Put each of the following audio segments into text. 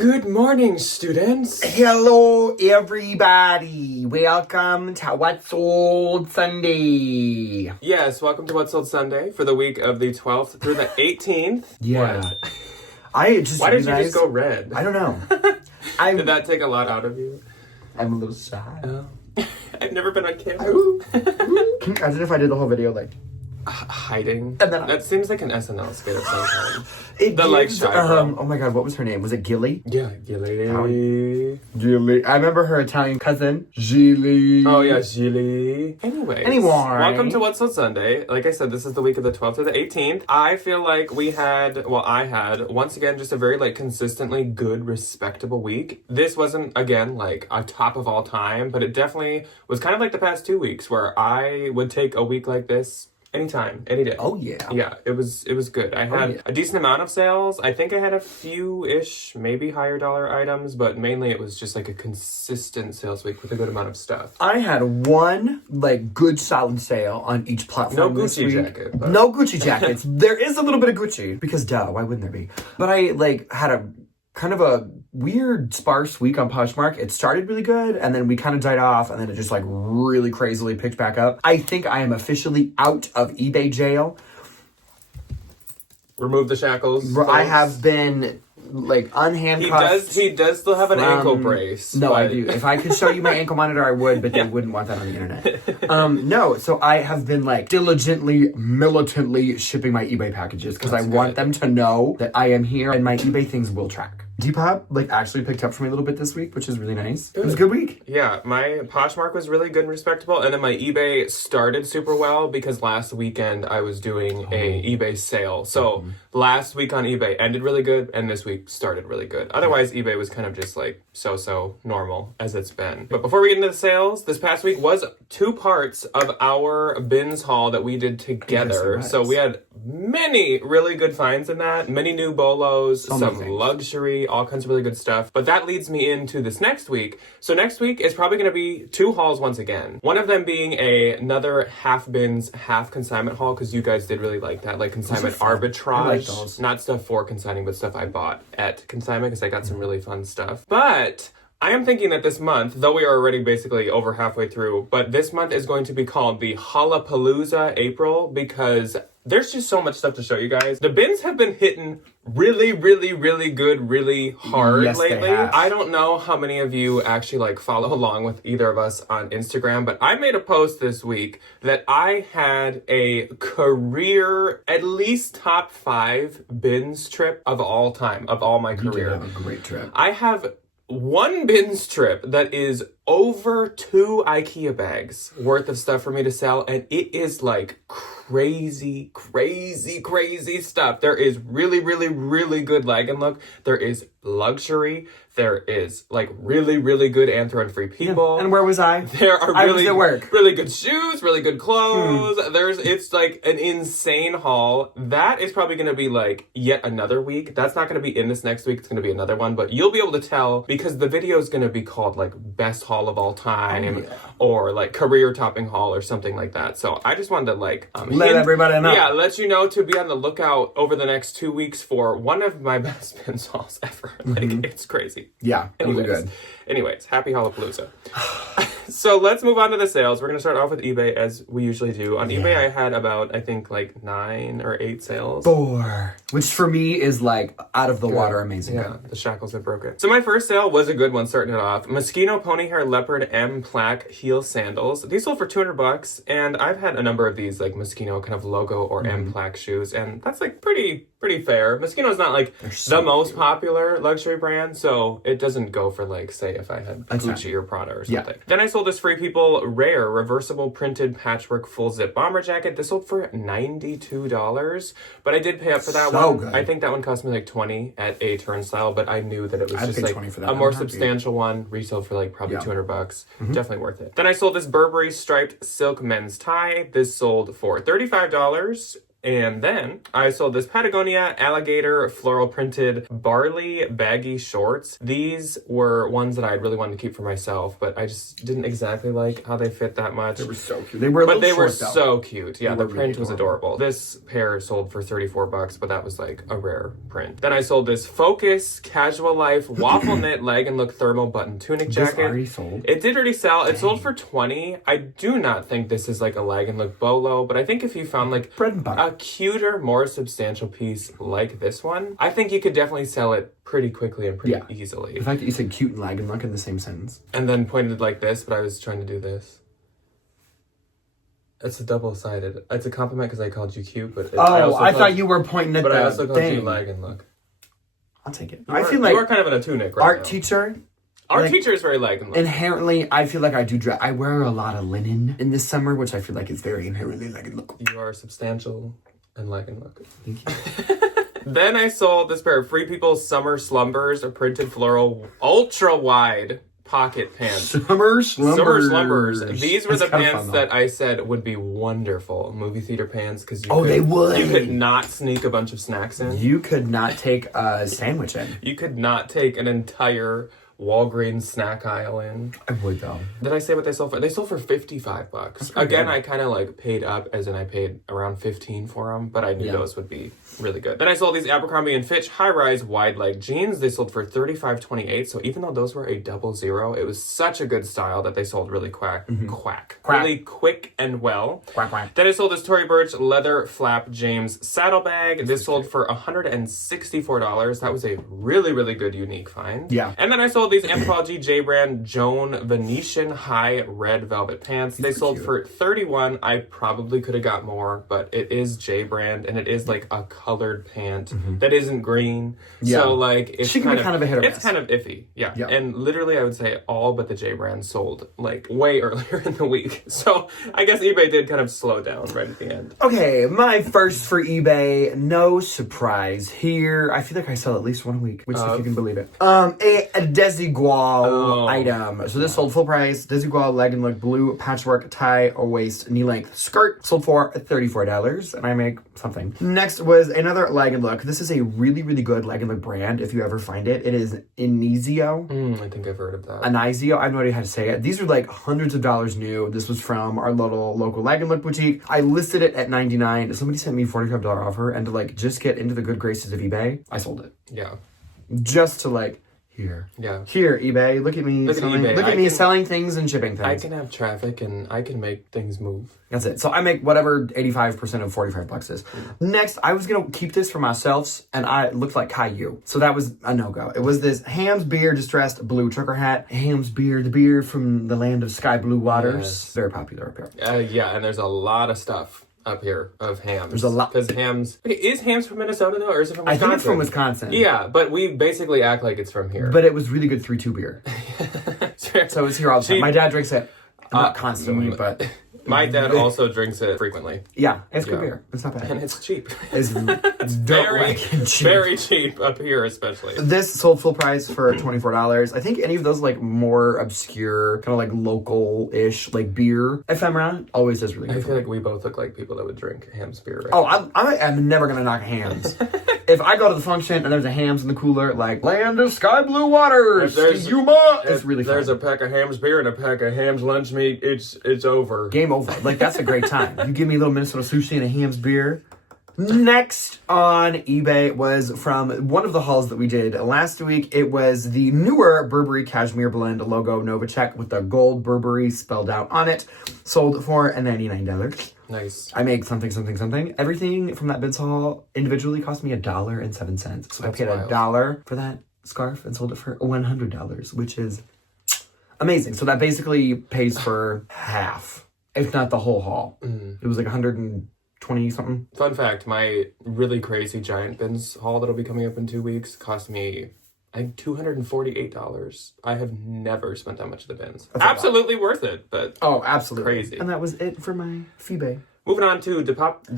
Good morning, students. Hello, everybody. Welcome to What's Sold Sunday. Yes, welcome to What's Sold Sunday for the week of the 12th through the 18th. Yeah. What? Why did you just go red? I don't know. Did that take a lot out of you? I'm a little shy. Oh. I've never been on camera. Can you imagine if I did the whole video like hiding? And then that seems like an SNL skit of some kind. shy oh my god, what was her name? Was it Gilly? Yeah, Gilly. Gilly. I remember her Italian cousin, Gilly. Oh yeah, Gilly. Anyway, welcome to What's Sold Sunday. Like I said, this is the week of the 12th to the 18th. I feel like I had once again just a very consistently good, respectable week. This wasn't again like a top of all time, but it definitely was kind of like the past 2 weeks where I would take a week like this anytime, any day. Oh yeah. Yeah, it was good. I had a decent amount of sales. I think I had a few-ish, maybe higher dollar items, but mainly it was just like a consistent sales week with a good amount of stuff. I had one good solid sale on each platform. No Gucci jacket. But... No Gucci jackets. There is a little bit of Gucci because why wouldn't there be? But I had a kind of a weird sparse week on Poshmark. It started really good and then we kind of died off and then it just really crazily picked back up. I think I am officially out of eBay jail. Remove the shackles. I have been unhandcuffed. He does still have an ankle brace. No, I do. If I could show you my ankle monitor, I would, but they wouldn't want that on the internet. No, so I have been diligently, militantly shipping my eBay packages because I want them to know that I am here and my eBay things will track. Depop actually picked up for me a little bit this week, which is really nice. It was a good week. Yeah, my Poshmark was really good and respectable, and then my eBay started super well because last weekend I was doing a eBay sale. So last week on eBay ended really good, and this week started really good. Otherwise, eBay was kind of just so normal as it's been. But before we get into the sales, this past week was 2 parts of our bins haul that we did together. Yes, so we had many really good finds in that, many new bolos, some luxury, all kinds of really good stuff. But that leads me into this next week. So next week is probably going to be 2 hauls once again. One of them being another half bins, half consignment haul, because you guys did really like that, consignment arbitrage. I like those. Not stuff for consigning, but stuff I bought at consignment because I got some really fun stuff. But I am thinking that this month, though we are already basically over halfway through, but this month is going to be called the Hollapalooza April because there's just so much stuff to show you guys. The bins have been hitting really good, really hard lately. I don't know how many of you actually follow along with either of us on Instagram, but I made a post this week that I had a career, at least top 5 bins trip of all time, of all my career. You did have a great trip. I have one bins trip that is over 2 IKEA bags worth of stuff for me to sell, and it is crazy stuff. There is really good leg and look. There is luxury. There is really good Anthro-free people. Yeah. And where was I? There are was at work. Really good shoes, really good clothes. It's an insane haul. That is probably going to be yet another week. That's not going to be in this next week. It's going to be another one, but you'll be able to tell because the video is going to be called best haul of all time or career topping haul or something like that. So I just wanted to let everybody know. Yeah, let you know to be on the lookout over the next 2 weeks for one of my best bins hauls ever. It's crazy. Yeah, Anyways, happy Hollapalooza. So let's move on to the sales. We're going to start off with eBay as we usually do. On eBay, I had about, I think, 9 or 8 sales. 4. Which for me is out of the water amazing. Yeah, the shackles have broken. So my first sale was a good one starting it off. Moschino Pony Hair Leopard M Plaque Heel Sandals. These sold for $200, and I've had a number of these Moschino kind of logo or M Plaque shoes, and that's pretty fair. Moschino's not the most popular luxury brand, so it doesn't go for say if I had Gucci or Prada or something. Yeah. Then I sold this Free People rare reversible printed patchwork full zip bomber jacket. This sold for $92, but I did pay up for that one. Good. I think that one cost me $20 at a turnstile, but I knew that it was just a more substantial one. Resale for probably $200. Definitely worth it. Then I sold this Burberry striped silk men's tie. This sold for $35. And then I sold this Patagonia alligator floral printed barley baggy shorts. These were ones that I really wanted to keep for myself, but I just didn't exactly like how they fit that much. They were so cute. They were so cute. Yeah, the print really was adorable. This pair sold for $34, but that was like a rare print. Then I sold this Focus Casual Life waffle knit leg and look thermal button tunic jacket. This already sold? It did already sell. Dang. It sold for $20. I do not think this is like a leg and look bolo, but I think if you found like bread and butter, a cuter, more substantial piece like this one, I think you could definitely sell it pretty quickly and pretty easily. The fact that you said cute and leg and look in the same sentence. And then pointed like this, but I was trying to do this. It's a double-sided. It's a compliment because I called you cute, but I thought you were pointing at but the I also called you leg and look. I'll take it. I feel like you are kind of in a tunic right art now. teacher. Our teacher is very leg and look. Inherently, I feel like I do dress. I wear a lot of linen in this summer, which I feel like is very inherently leg and look. You are substantial and leg and look. Thank you. Then I sold this pair of Free People Summer Slumbers, a printed floral ultra wide pocket pants. Summer Slumbers. These were the pants that I said would be wonderful movie theater pants because they would. You could not sneak a bunch of snacks in. You could not take a sandwich in. You could not take an entire Walgreens snack aisle in. I would though. Did I say what they sold for? They sold for $55. Again, I kind of like paid up, as in I paid around $15 for them, but I knew those would be really good. Then I sold these Abercrombie and Fitch high-rise wide leg jeans. They sold for $35.28. So even though those were a 00, it was such a good style that they sold really really quick and well. Quack. Then I sold this Tory Burch leather flap James saddlebag. This sold for $164. That was a really, really good unique find. Yeah. And then I sold these Anthropologie J brand Joan Venetian high red velvet pants. They sold for $31. I probably could have got more, but it is J brand and it is like a colored pant that isn't green. Yeah. So like it's kind of a hit or miss. It's kind of iffy. Yeah. And literally I would say all but the J brand sold like way earlier in the week. So I guess eBay did kind of slow down right at the end. Okay, my first for eBay, no surprise here. I feel like I sell at least one a week, which if you can believe it. A Desigual item. So this sold full price. Desigual leg and look blue patchwork tie or waist knee length skirt sold for $34, and I make something. Next was another leg and look. This is a really, really good leg and look brand. If you ever find it, it is Inizio. I think I've heard of that. Inizio. I have no idea how to say it. These are like hundreds of dollars new. This was from our little local leg and look boutique. I listed it at $99. Somebody sent me a $45 offer, and to like just get into the good graces of eBay, I sold it. Yeah. Just to like. Here, eBay. Look at me. Selling things and shipping things. I can have traffic and I can make things move. That's it. So I make whatever 85% of $45 is. Next, I was gonna keep this for myself, and I looked like Caillou. So that was a no-go. It was this Ham's Beer distressed blue trucker hat. Ham's Beer, the beer from the land of sky blue waters. Yes. Very popular up here. Yeah, and there's a lot of stuff up here of Hams. There's a lot. Because Hams... Is Hams from Minnesota, though, or is it from Wisconsin? I think it's from Wisconsin. Yeah, but we basically act like it's from here. But it was really good 3-2 beer. So it's here all the time. My dad drinks it. Not constantly, but... My dad also drinks it frequently. Yeah, it's good beer. It's not bad. And it's cheap. It's very cheap. Very cheap up here, especially. This sold full price for $24. I think any of those like more obscure, kind of like local-ish like beer ephemera always does really good. I feel like we both look like people that would drink Ham's beer. Right I'm never gonna knock Hams. If I go to the function and there's a Hams in the cooler, like land of sky blue waters, it's really fun. There's a pack of Ham's beer and a pack of Ham's lunch meat. It's over. Game over. Like, that's a great time. You give me a little Minnesota sushi and a Ham's beer. Next on eBay was from one of the hauls that we did last week. It was the newer Burberry Cashmere Blend logo Novacek with the gold Burberry spelled out on it. Sold for $99. Nice. I make something. Everything from that Vince haul individually cost me $1.07. So I paid $1 for that scarf and sold it for $100, which is amazing. So that basically pays for half, if not the whole haul. It was like 120 something. Fun fact, my really crazy giant bins haul that'll be coming up in 2 weeks cost me $248. I have never spent that much of the bins. Absolutely worth it, but absolutely crazy. And that was it for my Phoebe. Moving on to Depop.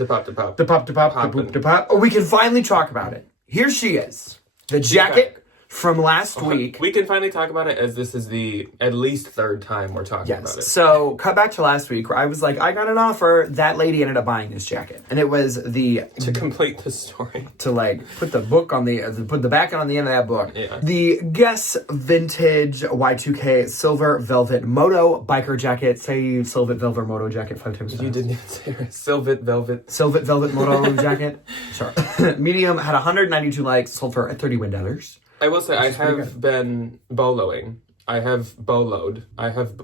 We can finally talk about it. Here she is. The jacket from last week. We can finally talk about it as this is the at least third time we're talking about it. So cut back to last week where I was like, I got an offer. That lady ended up buying this jacket. And it was the... To complete the story. To like put the book on put the back on the end of that book. Yeah. The Guess Vintage Y2K Silver Velvet Moto Biker Jacket. Say Silver Velvet Moto Jacket 5 times fast. You didn't even say it. Silver Velvet Moto Jacket. Sure. Medium had 192 likes, sold for $31. I will say I have been boloing. I have boloed. I have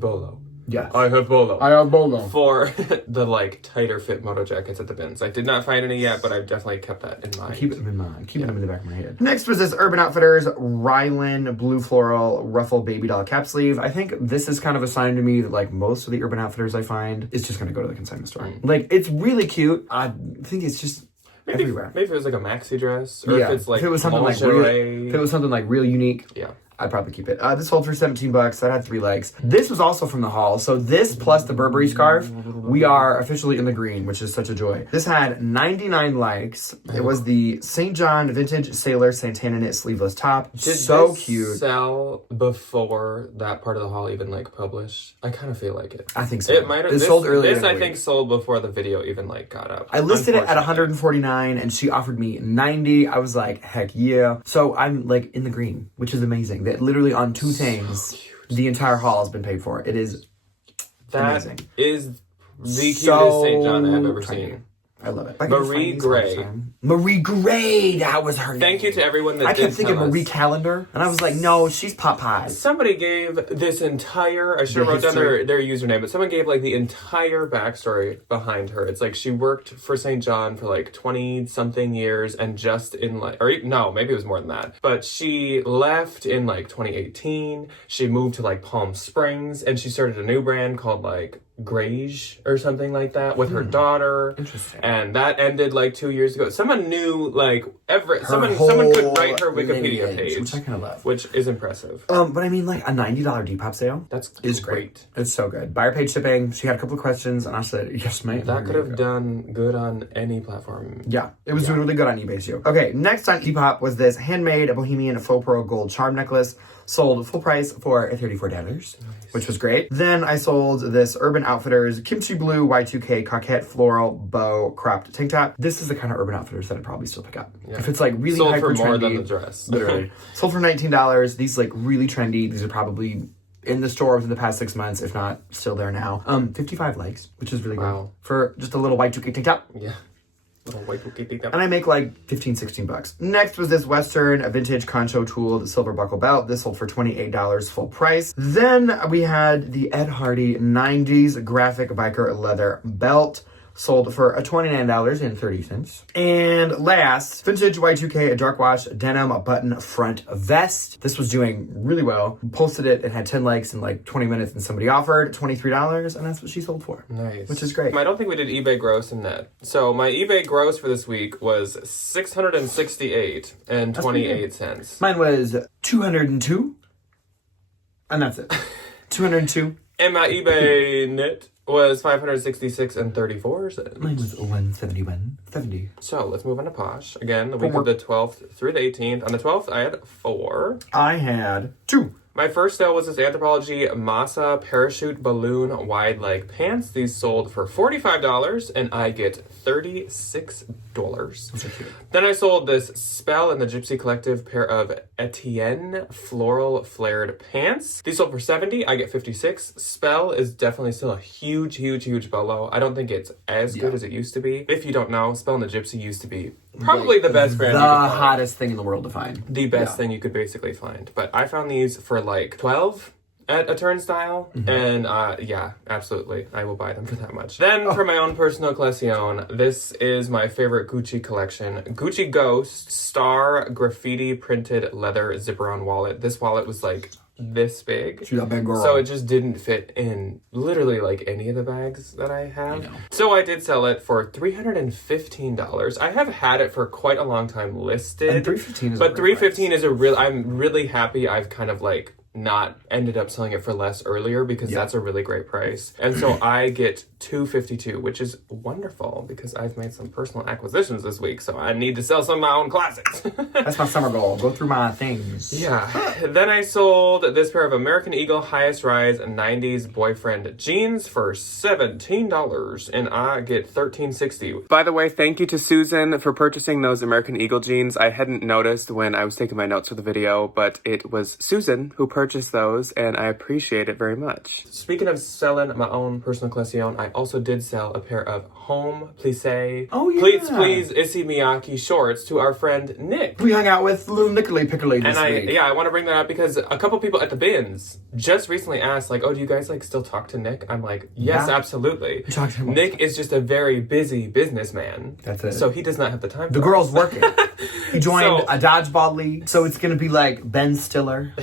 bolo. Yes. I have bolo. I have bolo. For the like tighter fit moto jackets at the bins. I did not find any yet, but I've definitely kept that in mind. Keep them in mind. Keep them in the back of my head. Next was this Urban Outfitters Rylan Blue Floral Ruffle Baby Doll Cap Sleeve. I think this is kind of a sign to me that like most of the Urban Outfitters I find is just going to go to the consignment store. Like it's really cute. I think it's just everywhere. Maybe if it was like a maxi dress, or if it's like if it was something like real unique. Yeah. I'd probably keep it. This sold for $17. That had 3 legs. This was also from the haul. So this plus the Burberry scarf, we are officially in the green, which is such a joy. This had 99 likes. It was the St. John Vintage Sailor Santana Knit Sleeveless Top. Did so this cute. Sell before that part of the haul even like published? I kind of feel like it. I think so. It might have. It sold earlier. This I think sold before the video even like got up. I listed it at 149 and she offered me 90. I was like, heck yeah. So I'm like in the green, which is amazing. That literally on 2 things, the entire haul has been paid for. It is amazing. That is the cutest St. John I've ever seen. I love it. Marie Gray. Marie Gray, that was her name. Thank you to everyone that I kept thinking Marie Calendar, and I was like, no, she's Pop Pie. Somebody gave this entire, I should have wrote down their username, but someone gave like the entire backstory behind her. It's like she worked for St. John for like 20-something years, and just in like, or no, maybe it was more than that. But she left in like 2018. She moved to like Palm Springs, and she started a new brand called like Grage or something like that with her daughter. Interesting. And that ended like 2 years ago. Someone knew like someone could write her Wikipedia page, which I kind of love, which is impressive. But I mean, like a $90 Depop sale. Is great. It's so good. Buyer paid shipping. She had a couple of questions, and I said, yes, ma'am. That could have done good on any platform. Yeah, it was doing really good on eBay too. Okay, next on Depop was this handmade Bohemian faux pearl gold charm necklace. Sold full price for $34, which was great. Then I sold this Urban Outfitters Kimchi Blue Y2K Coquette Floral Bow Cropped Tank Top. This is the kind of Urban Outfitters that I'd probably still pick up. Yeah. If it's like really sold hyper for more trendy, than the dress. Literally. Sold for $19. These like really trendy. These are probably in the store within the past 6 months, if not still there now. 55 likes, which is really good. For just a little Y2K tank top. Yeah. And I make like $15-16. Next was this Western vintage concho tooled silver buckle belt. This sold for $28 full price. Then we had the Ed Hardy 90s graphic biker leather belt. Sold for $29.30. And last, vintage Y2K a dark wash denim button front vest. This was doing really well. Posted it and had 10 likes in like 20 minutes, and somebody offered $23, and that's what she sold for. Nice. Which is great. I don't think we did eBay gross in that. So my eBay gross for this week was $668.28. Mine was 202, and that's it. 202. And my eBay net was $566.34. Mine was 171.70. So let's move on to Posh. Again, the week of the 12th through the 18th. On the 12th, I had 4. I had 2. My first sale was this Anthropologie Massa Parachute Balloon Wide Leg Pants. These sold for $45, and I get $36. Those are cute. Then I sold this Spell and the Gypsy Collective pair of Etienne Floral Flared Pants. These sold for $70, I get $56. Spell is definitely still a huge bolo. I don't think it's as good as it used to be. If you don't know, Spell and the Gypsy used to be probably the best brand. The hottest thing in the world to find. The best thing you could basically find. But I found these for like $12 at a turnstile, and yeah, absolutely, I will buy them for that much. Then for my own personal collection, this is my favorite Gucci collection. Gucci Ghost Star Graffiti Printed Leather Zipper-on Wallet. This wallet was like this big. She's a big girl. So it just didn't fit in literally like any of the bags that I have. So I did sell it for $315. I have had it for quite a long time listed. And $315 is but $315 is a real, I'm really happy I've kind of like not ended up selling it for less earlier because that's a really great price. And so I get $252, which is wonderful because I've made some personal acquisitions this week, so I need to sell some of my own classics. That's my summer goal. Go through my things. Yeah. Then I sold this pair of American Eagle Highest Rise 90s boyfriend jeans for $17, and I get $13.60. By the way, thank you to Susan for purchasing those American Eagle jeans. I hadn't noticed when I was taking my notes for the video, but it was Susan who purchased those, and I appreciate it very much. Speaking of selling my own personal collection, I also did sell a pair of home plissé, please Issey Miyake shorts to our friend Nick. We hung out with little Nickly Pickly this week. I want to bring that up because a couple people at the bins just recently asked, like, oh, do you guys like still talk to Nick? I'm like, yes, absolutely. Talk to him. Nick is just a very busy businessman. That's it. So he does not have the time. The girl's working. He joined a dodgeball league, so it's gonna be like Ben Stiller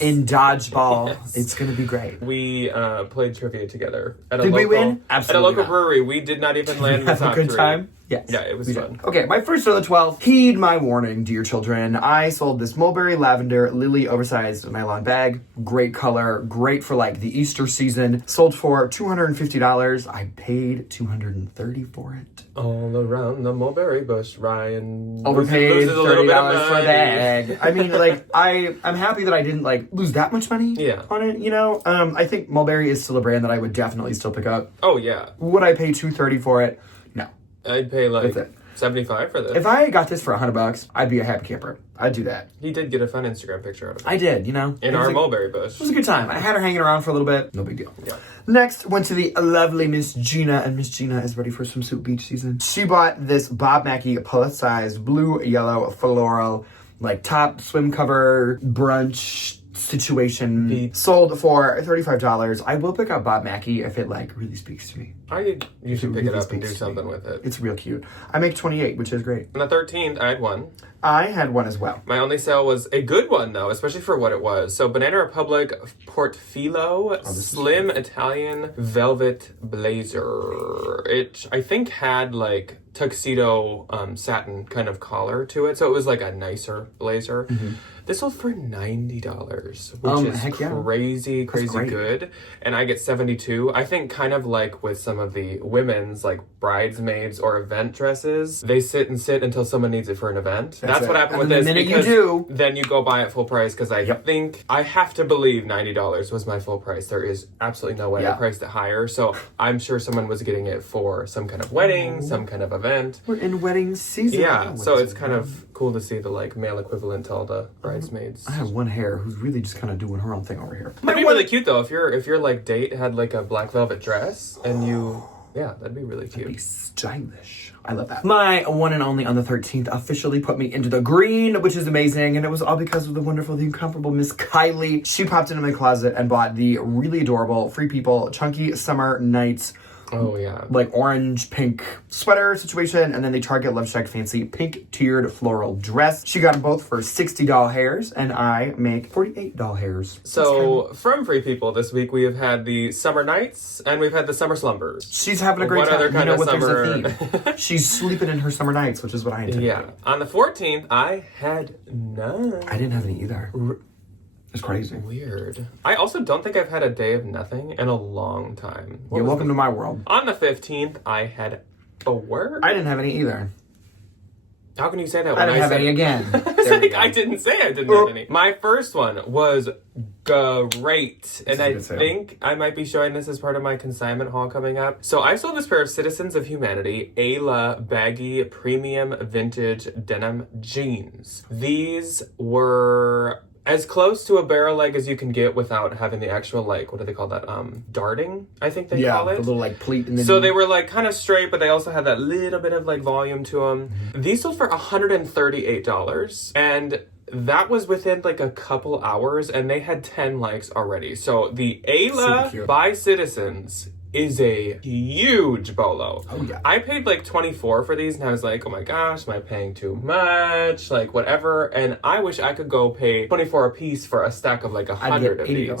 in dodgeball. It's gonna be great. We played trivia together at Did we win? Absolutely at a local not. brewery. We did not even land in the top a good three. time? Yes. Yeah, it was fun. Okay, my first of the 12. Heed my warning, dear children. I sold this mulberry lavender lily oversized nylon bag. Great color, great for like the Easter season. Sold for $250. I paid $230 for it. All around the mulberry bush, Ryan Overpaid loses a little bit of $30 for a money. bag. I mean, like, I'm happy that I didn't like lose that much money on it, you know? I think mulberry is still a brand that I would definitely still pick up. Oh, yeah. Would I pay $230 for it? No. I'd pay like $75 for this. If I got this for $100, I'd be a happy camper. I'd do that. He did get a fun Instagram picture out of it. I did, you know? In our mulberry bush. It was a good time. I had her hanging around for a little bit. No big deal. Yeah. Next, went to the lovely Miss Gina, and Miss Gina is ready for swimsuit beach season. She bought this Bob Mackie plus-size blue, yellow, floral, like top swim cover brunch situation. Sold for $35. I will pick up Bob Mackie if it like really speaks to me. You should pick it up and do something with it. It's real cute. I make 28, which is great. On the 13th, I had one. I had one as well. My only sale was a good one, though, especially for what it was. So, Banana Republic Portofino Slim Italian Velvet Blazer. It, I think, had, like, tuxedo satin kind of collar to it. So, it was, like, a nicer blazer. Mm-hmm. This sold for $90, which is crazy good. And I get $72. I think kind of like with some of the women's like bridesmaids or event dresses, they sit until someone needs it for an event. That's what happened with this. The minute you do, then you go buy it full price because I think I have to believe $90 was my full price. There is absolutely no way I priced it higher. So I'm sure someone was getting it for some kind of wedding, some kind of event. We're in wedding season. Yeah, so it's kind of cool to see the like male equivalent to all the bridesmaids. I have one hair who's really just kind of doing her own thing over here. That'd be really cute though if your like date had like a black velvet dress and you that'd be really cute. That'd be stylish. I love that. My one and only on the 13th officially put me into the green, which is amazing, and it was all because of the wonderful, the incomparable Miss Kylie. She popped into my closet and bought the really adorable Free People Chunky Summer Nights. Oh, yeah. Like orange, pink sweater situation, and then the Target Love Shack fancy pink tiered floral dress. She got them both for $60 hairs, and I make $48 hairs. So, from Free People this week, we have had the Summer Nights, and we've had the Summer Slumbers. She's having a great time. Other kind of summer? There's a theme. She's sleeping in her summer nights, which is what I intend. Yeah. On the 14th, I had none. I didn't have any either. It's crazy. Weird. I also don't think I've had a day of nothing in a long time. You're welcome to my world. On the 15th, I had 4. I didn't have any either. How can you say that I didn't have any again. I didn't say I didn't have any. My first one was great. And I think I might be showing this as part of my consignment haul coming up. So I sold this pair of Citizens of Humanity Ayla baggy premium vintage denim jeans. These were as close to a barrel leg as you can get without having the actual, like, what do they call that? Darting, I think they call it. Yeah, the little, like, pleat in the So they were, like, kind of straight, but they also had that little bit of, like, volume to them. Mm-hmm. These sold for $138. And that was within, like, a couple hours, and they had 10 likes already. So the Ayla by Citizens is a huge bolo. Oh, yeah. I paid like $24 for these, and I was like, oh my gosh, am I paying too much? Like, whatever. And I wish I could go pay $24 a piece for a stack of like 100 of these.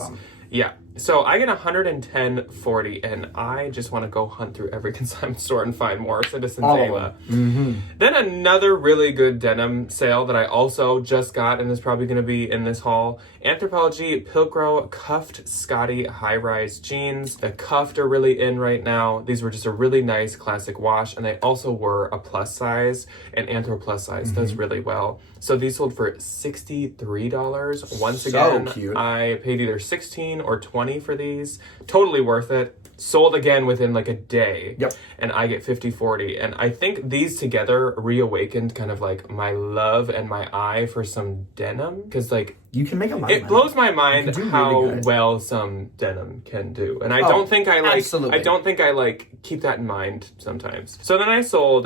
Yeah. So I get $110.40, and I just want to go hunt through every consignment store and find more citizen Zayla. Then another really good denim sale that I also just got, and is probably going to be in this haul. Anthropologie Pilcrow Cuffed Scotty high-rise jeans. The cuffed are really in right now. These were just a really nice classic wash, and they also were a plus size, and Anthro plus size does really well. So these sold for $63. Once again, cute. I paid either $16 or $20 for these. Totally worth it. Sold again within like a day. Yep. And I get $50.40. And I think these together reawakened kind of like my love and my eye for some denim. Because like you can make a lot of it money. blows my mind how really good. well some denim can do. And I don't think I like absolutely. I don't think I like keep that in mind sometimes. So then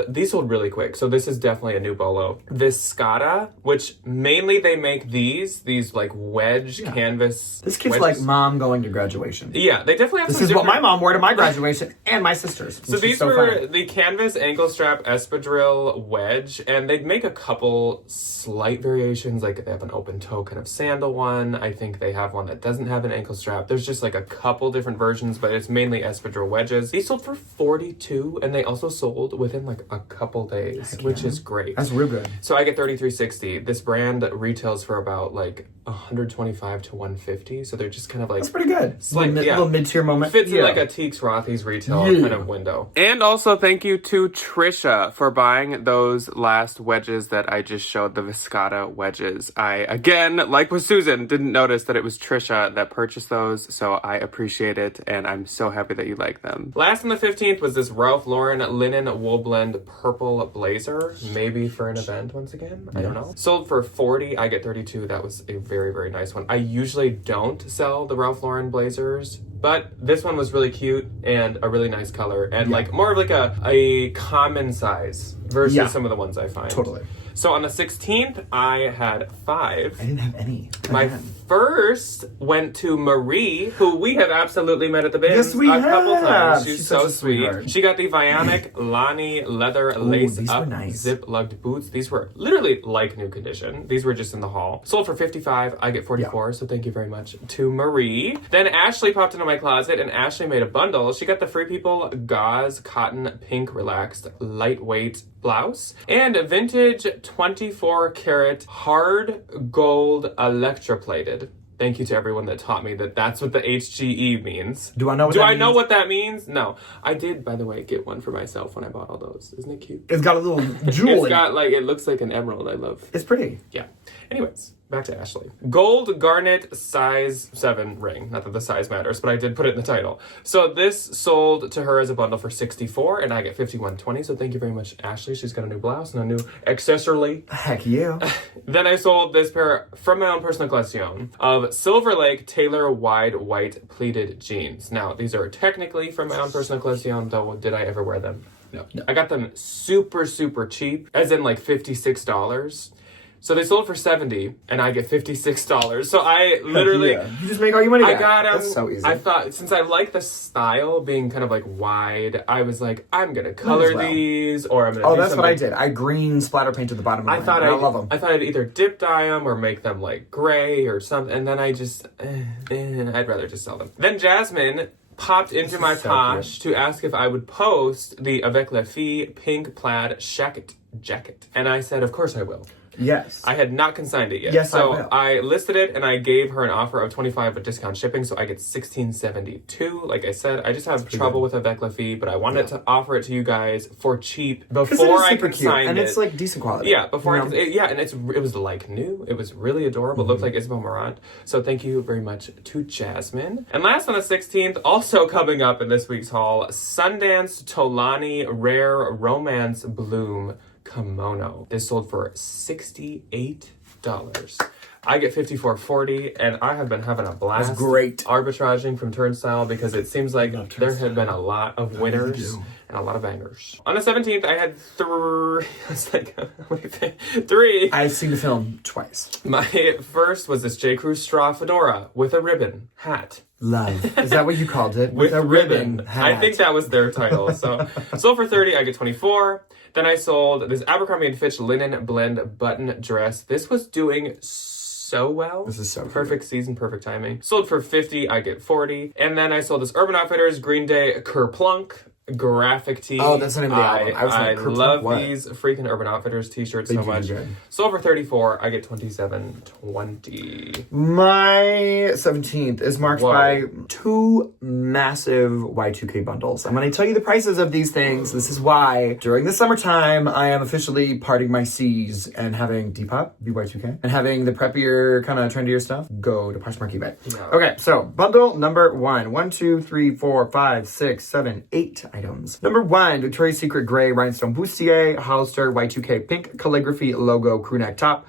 these sold really quick. So this is definitely a new bolo. This Scada, which mainly they make these like wedge canvas. This kid's wedges. like mom going to graduation. Yeah, they definitely have This some is what my different- mom wore to my graduation and my sister's. So these were the canvas ankle strap espadrille wedge, and they'd make a couple slight variations. Like they have an open toe kind of sandal one. I think they have one that doesn't have an ankle strap. There's just like a couple different versions, but it's mainly espadrille wedges. These sold for $42, and they also sold within like a couple days, which is great. That's real good. So I get $33.60. This brand retails for about like $125 to $150. So they're just kind of like That's pretty good. like, Little mid-tier moment. fits in like a Teeks Rothy's retail kind of window. And also thank you to Trisha for buying those last wedges that I just showed, the Viscata wedges. I, again, like with Susan, didn't notice that it was Trisha that purchased those, so I appreciate it, and I'm so happy that you like them. Last on the 15th was this Ralph Lauren linen wool blend purple blazer, maybe for an event once again, I don't know. Sold for $40, I get $32. That was a very, very nice one. I usually don't sell the Ralph Lauren blazers, but this one was really cute and a really nice color, and like more of like a common size versus some of the ones I find. Totally. So on the 16th, I had 5. I didn't have any. My first went to Marie, who we have absolutely met at the bins Yes, we a couple have. times. She's She's such so a sweet. sweetheart. She got the Vionic Lani leather lace these up were nice. zip lugged boots. These were literally like new condition. These were just in the haul. Sold for $55. I get $44. So thank you very much to Marie. Then Ashley popped into my closet, and Ashley made a bundle. She got the Free People gauze cotton pink relaxed lightweight blouse and a vintage 24 karat hard gold electroplated. Thank you to everyone that taught me that that's what the HGE means. Do I know what Do that I know means? what that means? No. I did, by the way, get one for myself when I bought all those. Isn't it cute? It's got a little jewel It's in got like, it looks like an emerald. I love. It's pretty. Yeah. Anyways, back to Ashley. Gold garnet size 7 ring. Not that the size matters, but I did put it in the title. So this sold to her as a bundle for $64, and I get $51.20. So thank you very much, Ashley. She's got a new blouse and a new accessory. Heck yeah. Then I sold this pair from my own personal collection of Silver Lake Taylor wide white pleated jeans. Now, these are technically from my own personal collection, though did I ever wear them? No. I got them super, super cheap, as in like $56. So they sold for $70, and I get $56. So I literally, You just make all your money back. I got them. That's so easy. I thought, since I like the style being kind of like wide, I was like, I'm gonna color these, or I'm gonna. Oh, do that's what I something. did. I green splatter painted the bottom of mine. I love them. I thought I'd either dip dye them or make them like gray or something, and then I just, I'd rather just sell them. Then Jasmine popped into my Posh to ask if I would post the Avec la Fille pink plaid jacket, and I said, of course I will. Yes. I had not consigned it yet. Yes, so I will. I listed it, and I gave her an offer of $25 with discount shipping, so I get $16.72. Like I said, I just have trouble with Avec la Fille, but I wanted to offer it to you guys for cheap before I consigned it. And it's like decent quality. Yeah, before and it was like new. It was really adorable. It looked like Isabel Marant. So thank you very much to Jasmine. And last on the 16th, also coming up in this week's haul, Sundance Tolani Rare Romance Bloom kimono. This sold for $68. I get $54.40, and I have been having a blast. That's great. Arbitraging from Turnstile, because it seems like there have been a lot of winners and a lot of bangers. On the 17th, I had 3. It's like, what do you think? 3. I've seen the film twice. My first was this J. Crew straw fedora with a ribbon hat. Love. Is that what you called it? With a ribbon hat. I think that was their title. So sold for $30, I get $24. Then I sold this Abercrombie & Fitch linen blend button dress. This was doing so so well. This is so perfect season, perfect timing. Sold for $50, I get $40. And then I sold this Urban Outfitters Green Day Kerplunk graphic tee. Oh, that's the name of the album. I love these freaking Urban Outfitters t-shirts so much. Sold for $34, I get $27.20. My 17th is marked by 2 massive Y2K bundles. I'm going to tell you the prices of these things. This is why during the summertime I am officially parting my C's and having Depop be Y2K and having the preppier kind of trendier stuff go to Poshmark eBay. Yeah. Okay, so bundle number 1. 1, 2, 3, 4, 5, 6, 7, 8 items. Number 1, Victoria's Secret Gray Rhinestone Bustier Hollister Y2K Pink Calligraphy Logo Crewneck Top.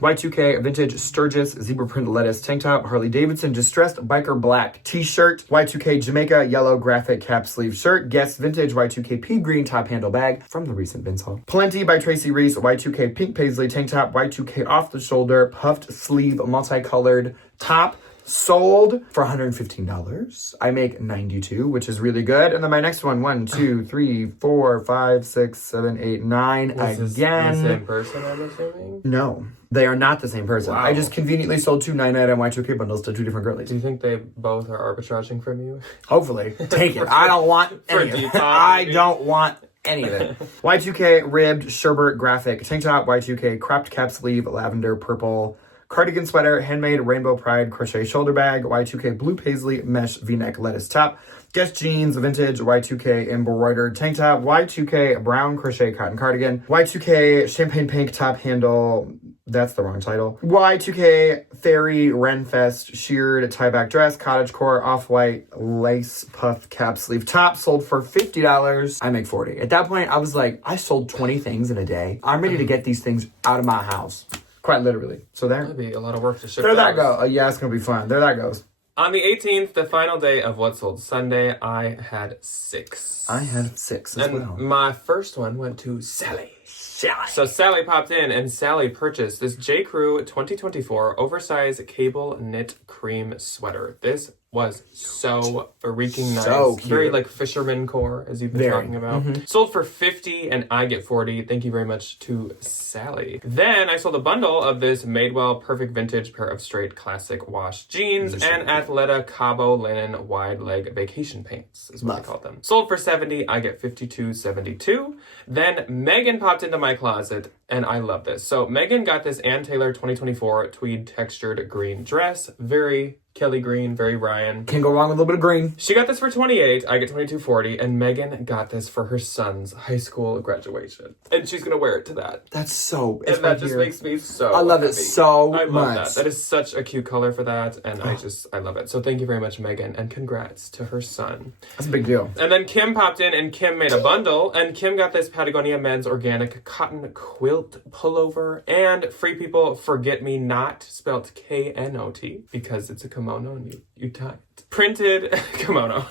Y2K Vintage Sturgis Zebra Print Lettuce Tank Top. Harley Davidson Distressed Biker Black T-Shirt. Y2K Jamaica Yellow Graphic Cap Sleeve Shirt. Guess Vintage Y2K Pea Green Top Handle Bag from the recent Vince haul. Plenty by Tracy Reese Y2K Pink Paisley Tank Top. Y2K Off the Shoulder Puffed Sleeve Multicolored Top. Sold for $115. I make $92, which is really good. And then my next one, 1, 2, 3, 4, 5, 6, 7, 8, 9. Is this the same person, I'm assuming? No, they are not the same person. Wow. I just conveniently sold 2 9-item Y2K bundles to 2 different girlies. Do you think they both are arbitraging from you? Hopefully. Take it. I don't want any of it. I don't want any of it. Y2K ribbed sherbet graphic tank top. Y2K cropped cap sleeve lavender purple cardigan sweater, handmade rainbow pride crochet shoulder bag, Y2K blue paisley mesh v-neck lettuce top, Guess jeans, vintage Y2K embroidered tank top, Y2K brown crochet cotton cardigan, Y2K champagne pink top handle, that's the wrong title, Y2K fairy Renfest sheared tie-back dress, cottagecore off-white lace puff cap sleeve top, sold for $50. I make $40. At that point, I was like, I sold 20 things in a day. I'm ready to get these things out of my house. Quite literally. So there. That'd be a lot of work to ship. There that goes. Yeah, it's going to be fun. There that goes. On the 18th, the final day of What Sold Sunday, I had 6. I had 6 as well. My first one went to Sally. So Sally popped in and Sally purchased this J. Crew 2024 oversized cable knit cream sweater. This was so freaking nice. So cute. Very like fisherman core, as you've been talking about. Mm-hmm. Sold for $50 and I get $40. Thank you very much to Sally. Then I sold a bundle of this Madewell Perfect Vintage pair of straight classic wash jeans and Athleta Cabo linen wide leg vacation pants is what I called them. Sold for $70. I get $52.72. Then Megan popped into my closet and I love this. So Megan got this Ann Taylor 2024 tweed textured green dress. Very Kelly green, very Ryan. Can't go wrong with a little bit of green. She got this for $28. I get $22.40. And Megan got this for her son's high school graduation. And she's going to wear it to that. That's so... And that just makes me so I love happy. it so much. I love that. That is such a cute color for that. And I love it. So thank you very much, Megan. And congrats to her son. That's a big deal. And then Kim popped in and Kim made a bundle. And Kim got this Patagonia men's organic cotton quilt pullover. And Free People Forget Me Not, spelled K-N-O-T, because it's a kimono and you tie it. Printed kimono.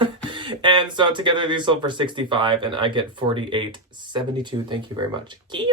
And so together these sold for $65 and I get $48.72. Thank you very much. Kim.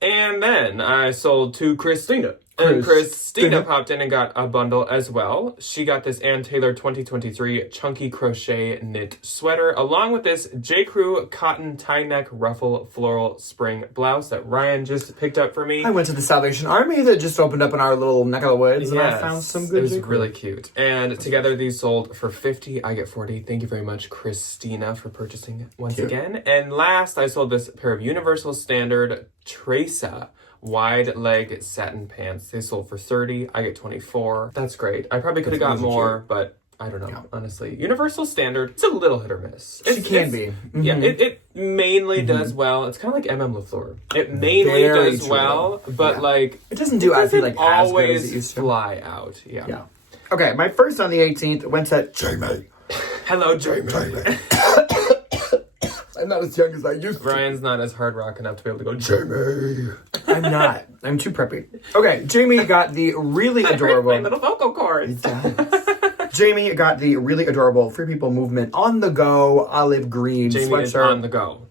And then I sold to Christina. And Christina popped in and got a bundle as well. She got this Ann Taylor 2023 chunky crochet knit sweater, along with this J. Crew cotton tie neck ruffle floral spring blouse that Ryan just picked up for me. I went to the Salvation Army that just opened up in our little neck of the woods, and I found some good. It was really cute. And together these sold for $50. I get $40. Thank you very much, Christina, for purchasing it once again. And last, I sold this pair of Universal Standard Tresa wide leg satin pants. They sold for $30. I get $24. That's great. I probably could have got more, but I don't know, honestly. Universal Standard, it's a little hit or miss. It can be. Mm-hmm. Yeah, it mainly does well. It's kind of like MM LaFleur. It mainly does well, but like... It doesn't do, I feel like, as good as it used to. Fly out, yeah. Okay, my first on the 18th went to Jamie. Hello, Jamie. I'm not as young as I used to. Ryan's not as hard rock enough to be able to go, Jamie. I'm not. I'm too preppy. Okay, Jamie got the really adorable... my little vocal cords. Jamie got the really adorable Free People Movement on the go olive green Jamie sweatshirt. is on the go.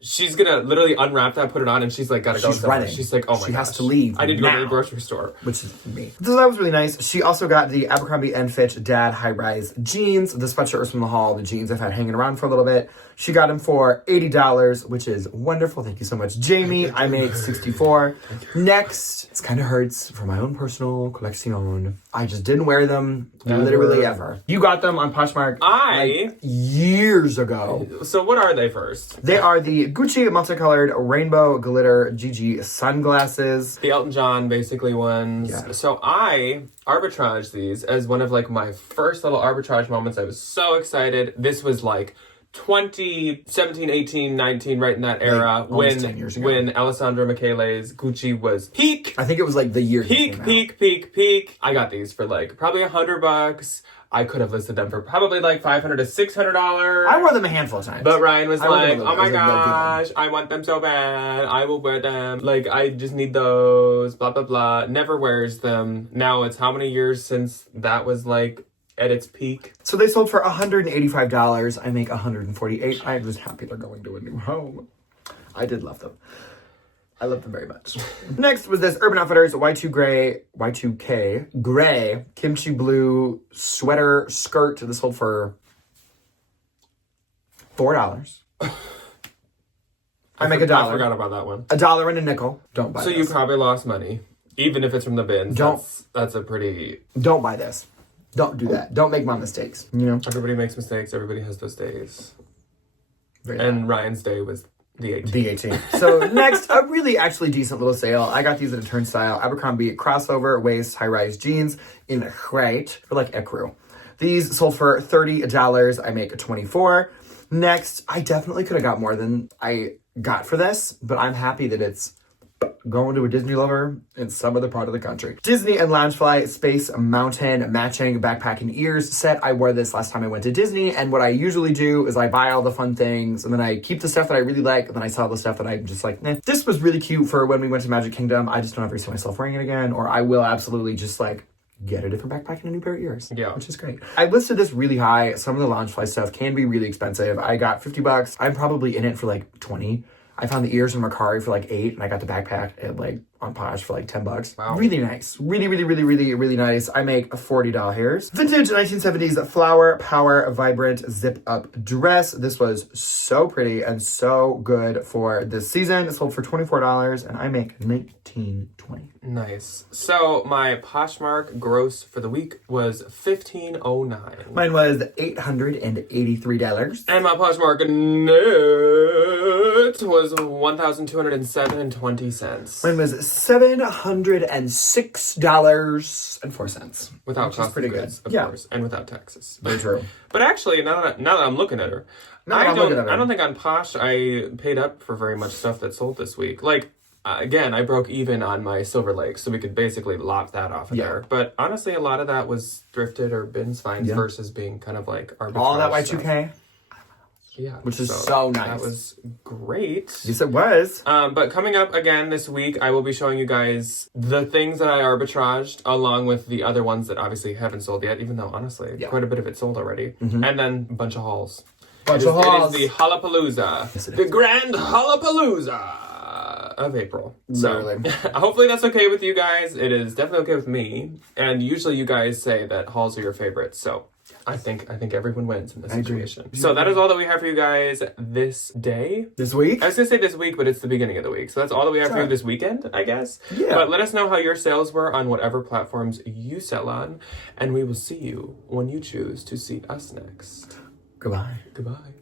she's gonna literally unwrap that, put it on, and she's like, gotta go She's somewhere. running. She's like, oh my gosh. She has to leave I need to go to the now. grocery store. Which is me. So that was really nice. She also got the Abercrombie & Fitch Dad high-rise jeans. The sweatshirt was from the haul. The jeans I've had hanging around for a little bit. She got them for $80, which is wonderful. Thank you so much, Jamie. I make $64. Next, it kind of hurts for my own personal collection. I just didn't wear them literally ever. You got them on Poshmark like years ago. So what are they first? They are the Gucci multicolored rainbow glitter GG sunglasses. The Elton John basically ones. Yeah. So I arbitraged these as one of like my first little arbitrage moments. I was so excited. This was like 2017, 18, 19, right in that era, Like, almost 10 years ago. when Alessandro Michele's Gucci was peak. I think it was like the year he came out. Peak. I got these for like probably $100. I could have listed them for probably like $500 to $600. I wore them a handful of times. But Ryan was like, them oh my I was like, gosh, I want them so bad. I will wear them. Like, I just need those, blah, blah, blah. Never wears them. Now it's how many years since that was like at its peak? So they sold for $185. I make $148. I'm just happy they're going to a new home. I did love them. I love them very much. Next was this Urban Outfitters Y2K gray kimchi blue sweater skirt. This sold for $4. I make $1. I forgot about that one. $1 and a nickel. Don't buy So this. you probably lost money. Even if it's from the bins. That's a pretty... Don't buy this. Don't do that. Don't make my mistakes. You know? Everybody makes mistakes. Everybody has those days. Very And Ryan's day was the 18th. The 18th. So next, a really actually decent little sale. I got these at a turnstile. Abercrombie crossover waist high-rise jeans in white for like ecru. These sold for $30. I make $24. Next, I definitely could have got more than I got for this, but I'm happy that it's going to a Disney lover in some other part of the country. Disney and Loungefly Space Mountain matching backpacking ears set. I wore this last time I went to Disney, and what I usually do is I buy all the fun things, and then I keep the stuff that I really like, and then I sell the stuff that I'm just like, eh. This was really cute for when we went to Magic Kingdom. I just don't ever see myself wearing it again, or I will absolutely just like get a different backpack and a new pair of ears. Yeah. Which is great. I listed this really high. Some of the Loungefly stuff can be really expensive. I got $50. I'm probably in it for like 20. I found the ears in Mercari for like $8, and I got the backpack at like on Posh for like $10. Wow. Really nice. Really nice. I make $40. Vintage 1970s flower power vibrant zip up dress. This was so pretty and so good for this season. It sold for $24, and I make $19.20. Nice. So my Poshmark gross for the week was $1,509. Mine was $883. And my Poshmark net was $1,207.20. Mine was $706.04. Without Which is cost pretty of good. goods, of Yeah. course, and without taxes. Very true. But actually, now that I'm looking at her, I don't think on Posh I paid up for very much stuff that sold this week. Like, again, I broke even on my Silver Lake, so we could basically lop that off of there. But honestly, a lot of that was thrifted or bins finds versus being kind of like arbitrage. All that Y2K? Yeah. Which is so nice. That was great. Yes, it was. But coming up again this week, I will be showing you guys the things that I arbitraged along with the other ones that obviously haven't sold yet, even though honestly, quite a bit of it sold already. And then a bunch of hauls. It is the Hallapalooza. Yes, the Grand Hallapalooza of April. Literally. So hopefully that's okay with you guys. It is definitely okay with me. And usually you guys say that hauls are your favorites. So I think everyone wins in this situation. So that is all that we have for you guys this day. This week? I was going to say this week, but it's the beginning of the week. So that's all that we have for you this weekend, I guess. Yeah. But let us know how your sales were on whatever platforms you sell on. And we will see you when you choose to see us next. Goodbye. Goodbye.